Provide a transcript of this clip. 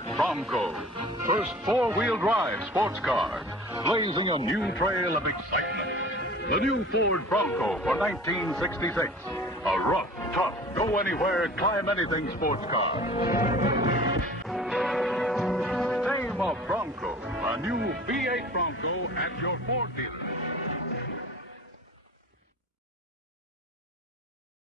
Ford Bronco, first four-wheel drive sports car, blazing a new trail of excitement. The new Ford Bronco for 1966. A rough, tough, go-anywhere, climb-anything sports car. Name of Bronco, a new V8 Bronco at your Ford dealer.